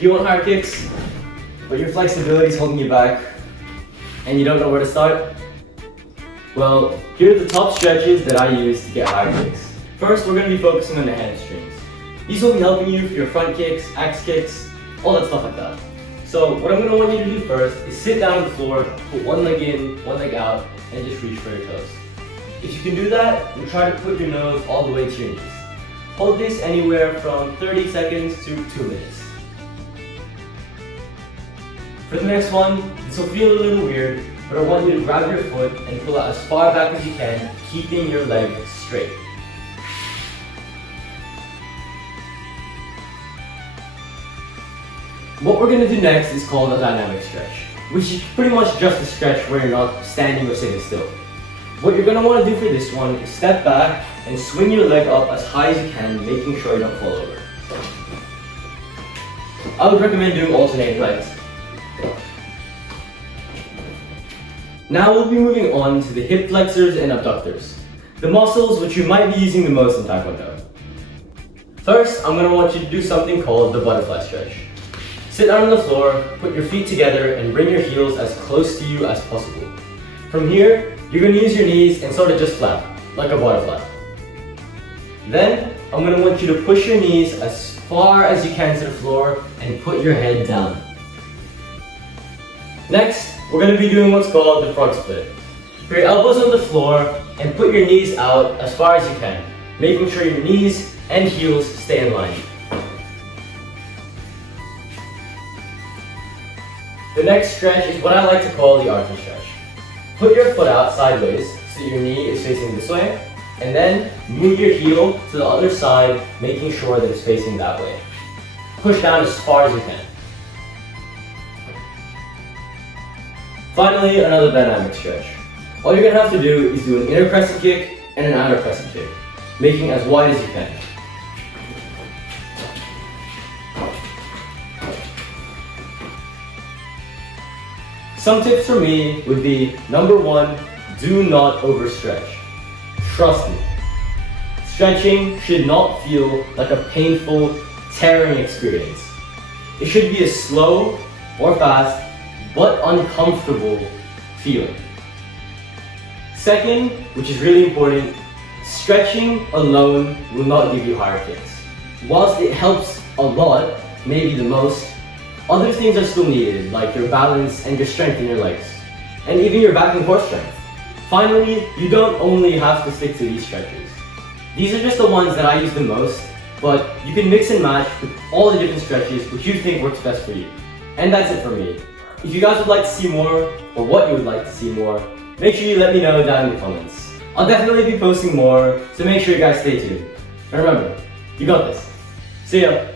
Do you want higher kicks, but your flexibility is holding you back, and you don't know where to start? Well, here are the top stretches that I use to get higher kicks. First, we're going to be focusing on the hamstrings. These will be helping you for your front kicks, axe kicks, all that stuff like that. So what I'm going to want you to do first is sit down on the floor, put one leg in, one leg out, and just reach for your toes. If you can do that, then try to put your nose all the way to your knees. Hold this anywhere from 30 seconds to 2 minutes. For the next one, this will feel a little weird, but I want you to grab your foot and pull out as far back as you can, keeping your leg straight. What we're going to do next is called a dynamic stretch, which is pretty much just a stretch where you're not standing or sitting still. What you're going to want to do for this one is step back and swing your leg up as high as you can, making sure you don't fall over. I would recommend doing alternating legs. Now we'll be moving on to the hip flexors and abductors, the muscles which you might be using the most in Taekwondo. First, I'm going to want you to do something called the butterfly stretch. Sit down on the floor, put your feet together, and bring your heels as close to you as possible. From here, you're going to use your knees and sort of just flap, like a butterfly. Then, I'm going to want you to push your knees as far as you can to the floor and put your head down. Next, we're going to be doing what's called the frog split. Put your elbows on the floor and put your knees out as far as you can, making sure your knees and heels stay in line. The next stretch is what I like to call the archer stretch. Put your foot out sideways so your knee is facing this way, and then move your heel to the other side, making sure that it's facing that way. Push down as far as you can. Finally, another dynamic stretch. All you're going to have to do is do an inner crescent kick and an outer crescent kick, making it as wide as you can. Some tips from me would be, number one, do not overstretch. Trust me. Stretching should not feel like a painful, tearing experience. It should be a slow or fast, but uncomfortable feeling. Second, which is really important, stretching alone will not give you higher kicks. Whilst it helps a lot, maybe the most, other things are still needed, like your balance and your strength in your legs, and even your back and core strength. Finally, you don't only have to stick to these stretches. These are just the ones that I use the most, but you can mix and match with all the different stretches which you think works best for you. And that's it for me. If you guys would like to see more, or what you would like to see more, make sure you let me know down in the comments. I'll definitely be posting more, so make sure you guys stay tuned. And remember, you got this. See ya!